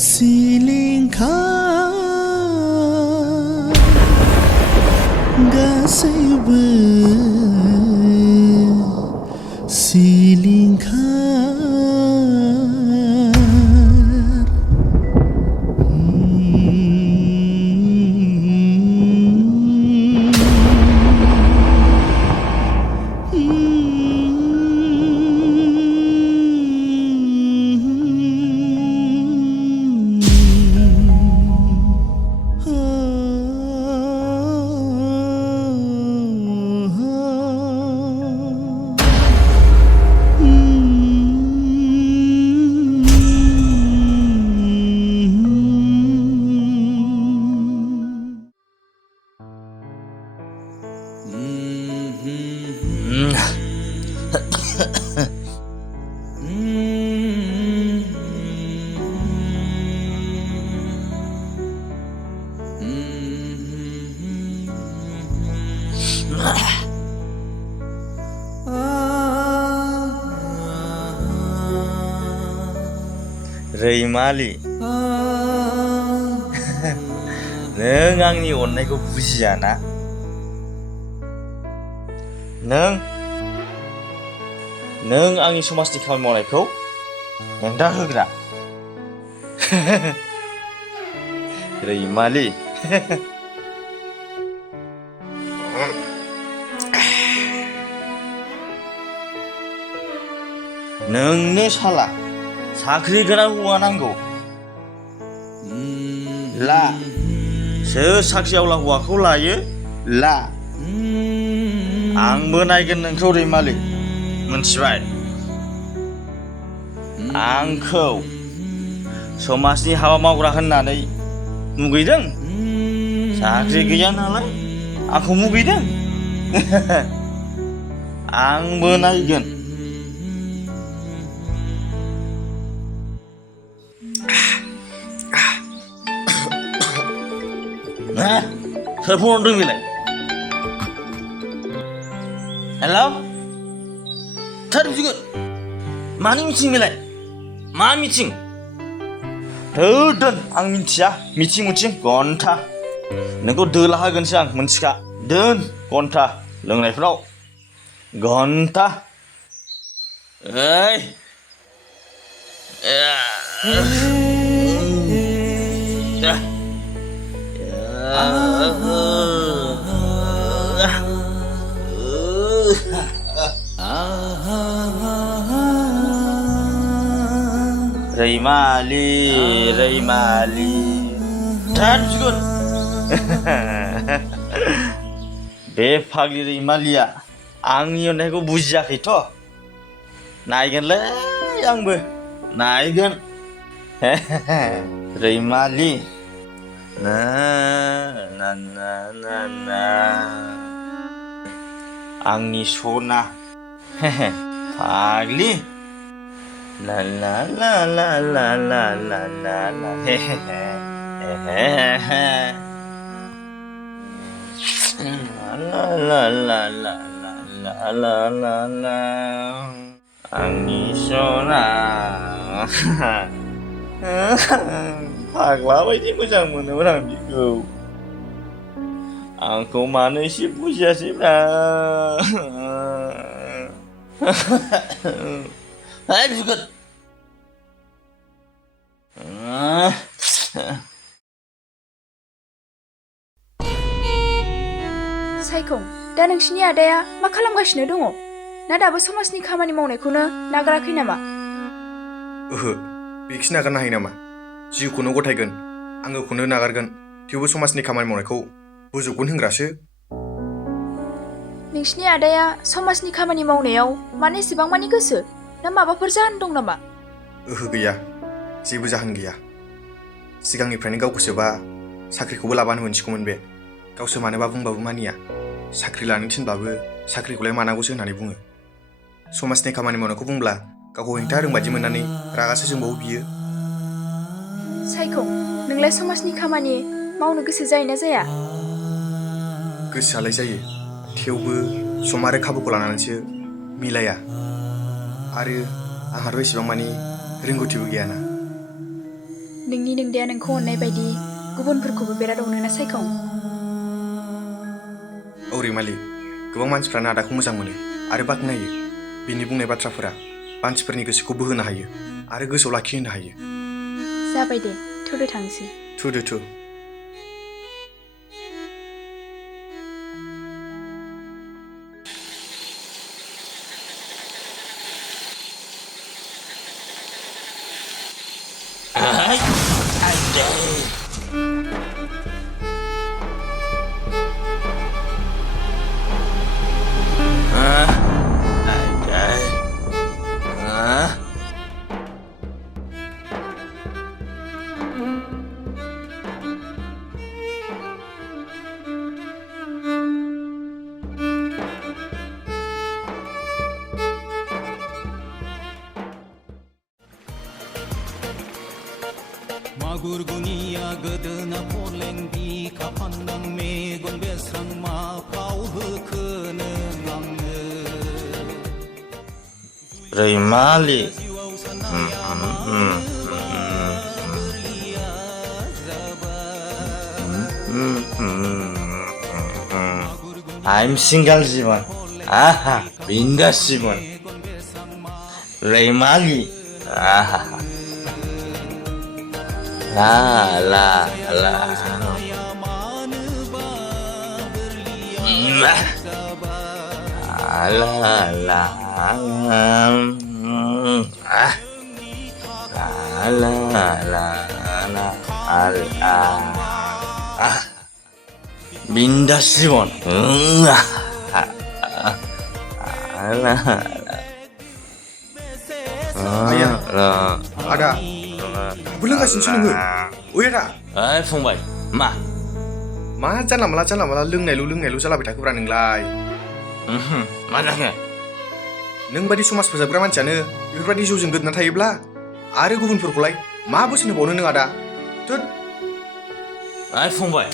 सिलिंखार गासैबो रैमालि नों आंनि अननायखौ बुजियाना नों आंनि समाजनि खामानि मावनायखौ हेंथा होग्रा रैमालि नोंनो साला साख्रि गोनां हौवा नांगौ ला सोर साख्रिआवला हौवाखौ लायो ला आंबो नायगोन नोंखौ रैमालि मोनथिबाय आंखौ समाजनि हाबा मावग्रा होननानै मुगैदों साख्रि गैया नालाय आंखौ मुगैदों आंबो नायगोन सोर फन हरदों बेलाय हेलौ सोर बिदिगोन मानि मिथिं बेलाय मा मिथिं दोन आं मिथिया मिथिं घन्टा नोंखौ दोला होगोनसो आं मोनथिखा दोन घन्टा लोंनायफ्राव घन्टा ओइ रैमालि थार बिगुर बे फाग्लि रैमालिया आंनि अननायखौ बुजियाखैथ' नायगोनलै आंबो नायगोन रैमालि ना ना ना ना ना आंनि सना फाग्लि ला ला ला ला ला ला ला ला ला हे हे हे ला ला ला ला ला ला ला ला आंनि सना फाग्ला बायदि मोजां मोनोमोन आं बिखौ आंखौ मानो एसे बुजियासैब्रा हाय बिगुर सायखं दा नोंसिनि आदाया मा खालामगासिनो दङ ना दाबो समाजनि खामानि मावनायखौनो नागाराखै नामा ओहो बेखि नागारनो हायो नामा जिउखौनो गथायगोन आंगोखौनो नागारगोन थेवबो समाजनि खामानि मावनायखौ बोजबगोन होनग्रासो नोंसिनि आदाया समाजनि खामानि मावनायाव मानो एसेबां मानि गोसो ना माबाफोर जाहोन दं नामा ओहो गैया जेबो जाहोन गैया सिगांनिफ्रायनो गावखौसोबा साख्रिखौबो लाबानो मोनसिगौमोन बे गावसो मानोबा बुंबाबो मानिया साख्रि लानो थिनबाबो साख्रिखौलाय मानांगौसो होननानै बुङो समाजनि खामानि मावनायखौ बुंब्ला गावखौ हेंथा होदों बायदि मोननानै रागासो जोंबावो बियो सायखं नोंलाय समाजनि खामानि मावनो गोसो जायोना जाया गोसोआलाय जायो थेवबो सम आरो खाबुखौ लानानैसो मिलाया आरो आंहाथ' एसेबां मानि रोंगौथिबो गैयाना। नोंनि नोंदाया नोंखौ अननाय बायदि गुबुनफोरखौबो बिराद अनोना सायखं। औ रैमालि, गोबां मानसिफ्रानो आदाखौ मोजां मोनो आरो बाख्नायो। बिनि बुंनाय बाथ्राफोरा मानसिफोरनि गोसोखौ बोहोनो हायो आरो गोसोआव लाखिहोनो हायो। जाबाय दे, थुदो थांसै। थुदो थु। 마gur गुनिया गोदोना फलें बिखा फान्दां मेगन बेस्रां मा फाव होखोनो आंनो रैमालि I'm single জীবন আহা বিন্দাস জীবন রैमालि আহা লা লা লা লা লা লা লা লা বিন্দাস জীবন आदा, दाबो लोंगासिनोसो नोङो? ओइ आदा, ओइ फंबाय मा जानला माला लोंनायल' जालाबाय थाखोब्रा नोंलाय? मा जाखो? नों बादि समाज फोसाबग्रा मानसियानो बेफोरबादि जौजों गोदोना थायोब्ला आरो गुबुनफोरखौलाय मा बोसोन होबावनो नों आदा? थोद! ओइ फंबाय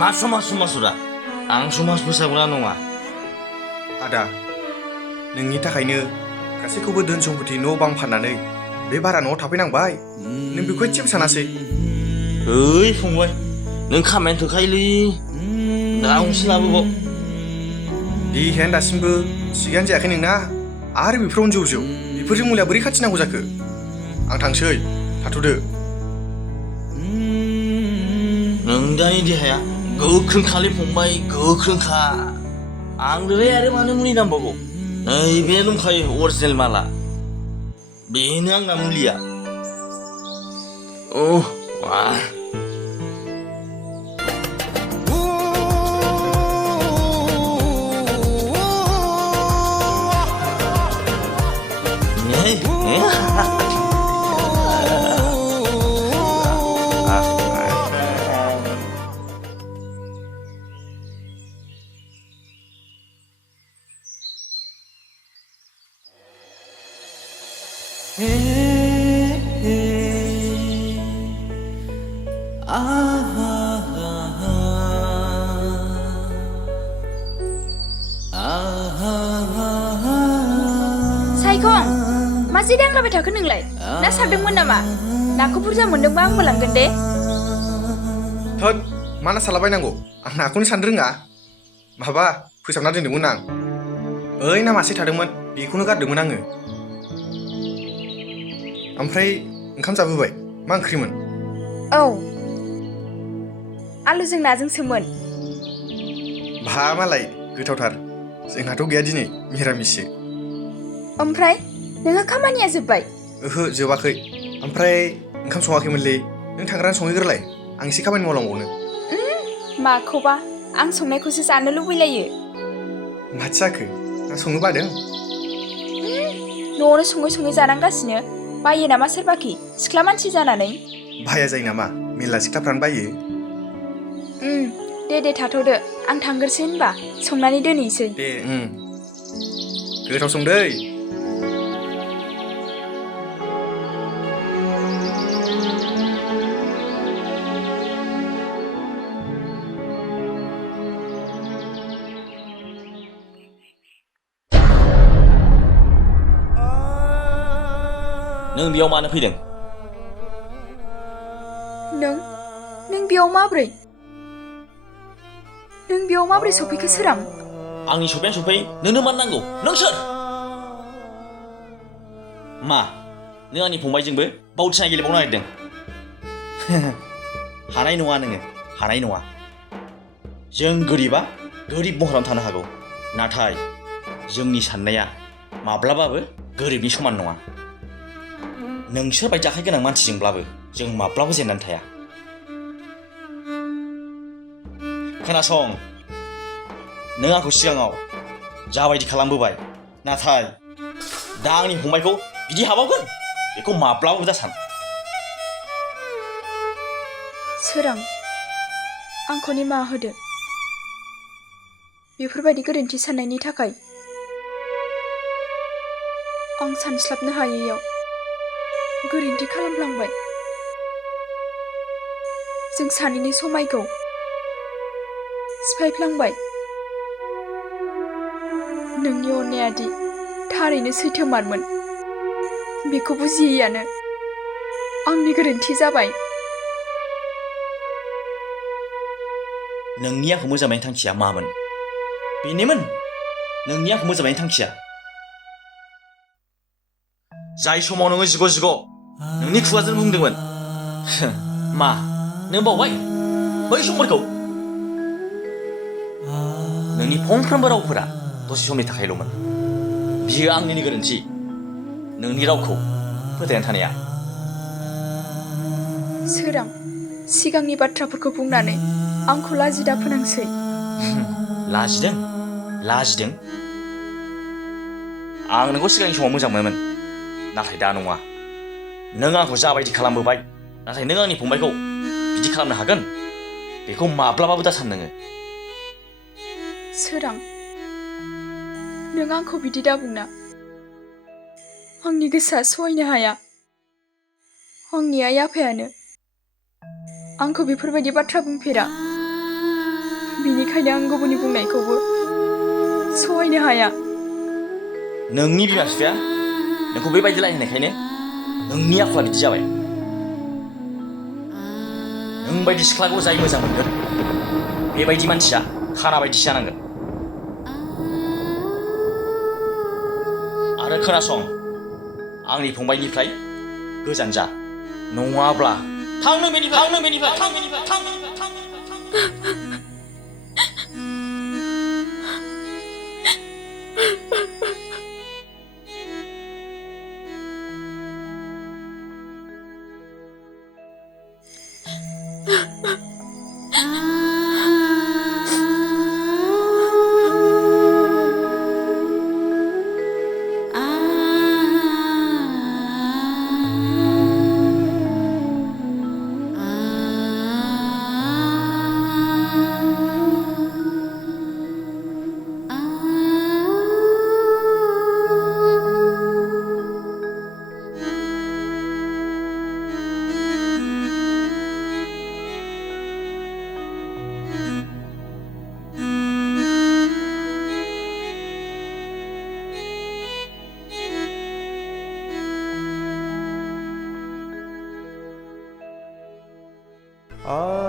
मा समाजरा आं समाज फोसाबग्रा नङा। आदा, नोंनि थाखायनो गासैखौबो धोन सम्पति न' बां फाननानै बे भारा न'आव थाफैनांबाय। नों बेखौ एसेबो सानासै। ओइ फंबाय नों खामायनो थोखायोलै दा गंसे लाबोबाव। देहायानो दासिमबो थिगानो जायाखै नोंना आरो बेफोरावनो जौ बेफोरजों मुलिया बोरै खाथिनांगौ जाखो? आं थांसै, थाथ'दो। नोंदानि देहाया गोख्रोंखालै फंबाय, गोख्रोंखा। आंनोलाय आरो मानो मुलि नांबावगौ? नैबे दंखायो अरिजिनेल माला, बेनो आंना मुलिया। सायखं, मा जे दांलाबाय थाखो नोंलाय? ना सारदोंमोन नामा? नाखौ बुरजा मोनदोंबा आंबो लांगोन दे। थोद, मा ना सारलाबायनांगौ? आं नाखौनो साननो रोङा। माबा फोसाबना दोनदोंमोन आं। ओइ ना मासे थादोंमोन, बेखौनो गारदोंमोन आङो। ओमफ्राय ओंखाम जाबोबाय? मा ओंख्रिमोन? औ, आलुजों नाजोंसोमोन। भा मालाय गोथावथार। जोंहाथ' गैया दिनै, मिरामिससो। ओमफ्राय नोंहा खामानिया जोब्बाय? ओहो, जोबाखै। ओमफ्राय ओंखाम सङाखैमोनलै। नों थांग्रानो संहैग्रोलाय, आं एसे खामानि मावलांबावनो। माखौबा? आं संनायखौसो जानो लुबैलायो। माथो जाखो? आं संनो बादों? न'आवनो सङै जानांगासिनो। बायो नामा सोरबाखि सिख्ला मानसि जानानै? बाया जायो नामा? मेरला सिख्लाफ्रानो बायो। दे थाथ'दो, आं थांग्रोसै होनबा, संनानै दोनहैसै। दे, गोथाव संदै। नों बेयाव मानो फैदों? नों बेयाव माब्रै? नों बेयाव माब्रै सफैखो सोरां? आंनि सफैनाय सफै नोंनो मानो नांगौ? नों सोर? मा नों आंनि फंबायजोंबो बावथिना गेलेबावनो नागिरदों? हानाय नङा नोङो, हानाय नङा। जों गोरिबा गोरिब महरावनो थानो हागौ, नाथाय जोंनि साननाया माब्लाबाबो गोरिबनि समान नङा। नोंसोर बायदि आखाइ गोनां मानसिजोंब्लाबो जों माब्लाबा जेननानै थाया। खोनासं, नों आंखौ सिगाङाव जाबायदि खालामबोबाय, नाथाय दा आंनि फंबायखौ बिदि हाबावगोन बेखौ माब्लाबाबो दासान। सोरां, आंखौ निमाहा होदो। बेफोरबायदि गोरोन्थि साननायनि थाखाय आं सानस्लाबनो हायैयाव गोरोन्थि खालामफ्लांबाय। जों सानैनि समायखौ सिफायफ्लांबाय। नोंनि अननाया दि थारैनो सैथोमारमोन बेखौ बुजियैयानो आंनि गोरोन्थि जाबाय। नोंनि आंखौ मोजां मोननायनि थांखिया मामोन? बेनोमोन नोंनि आंखौ मोजां मोननायनि थांखिया। जाय समाव नोङो जिग' नोंनि खुगाजों बुंदोंमोन। मा नों बावबाय बै समफोरखौ? नोंनि फंफ्रोमबो रावफोरा दसे समनि थाखायल'मोन। बियो आंनिनो गोरोन्थि नोंनि रावखौ फोथायनानै थानाया। सोरां, सिगांनि बाथ्राफोरखौ बुंनानै आंखौ लाजिदा फोनांसै। लाजिदों? आं नोंखौ सिगांनि समाव मोजां मोनोमोन, नाथाय दा नङा। नों आंखौ जाबायदि खालामबोबाय, नाथाय नों आंनि फंबायखौ बिदि खालामनो हागोन बेखौ माब्लाबाबो दासान नोङो। सोरां, नों आंखौ बिदि दाबुंना। आंनि गोसोआ सहायनो हाया। आंनि आइ आफायानो आंखौ बेफोरबायदि बाथ्रा बुंफेरा, बेनिखायनो आं गुबुननि बुंनायखौबो सहायनो हाया। नोंनि बिमा बिफाया नोंखौ बेबायदि रायहोनायखायनो नोंनि आखुआ बिदि जाबाय। नों बायदि सिख्लाखौ जाय मोजां मोनगोन बेबायदि मानसिया खाना बायदिसो जानांगोन। आरो खोनासं, आंनि फंबायनिफ्राय गोजान जा, नङाब्ला थां नों बेनिफ्राय। आ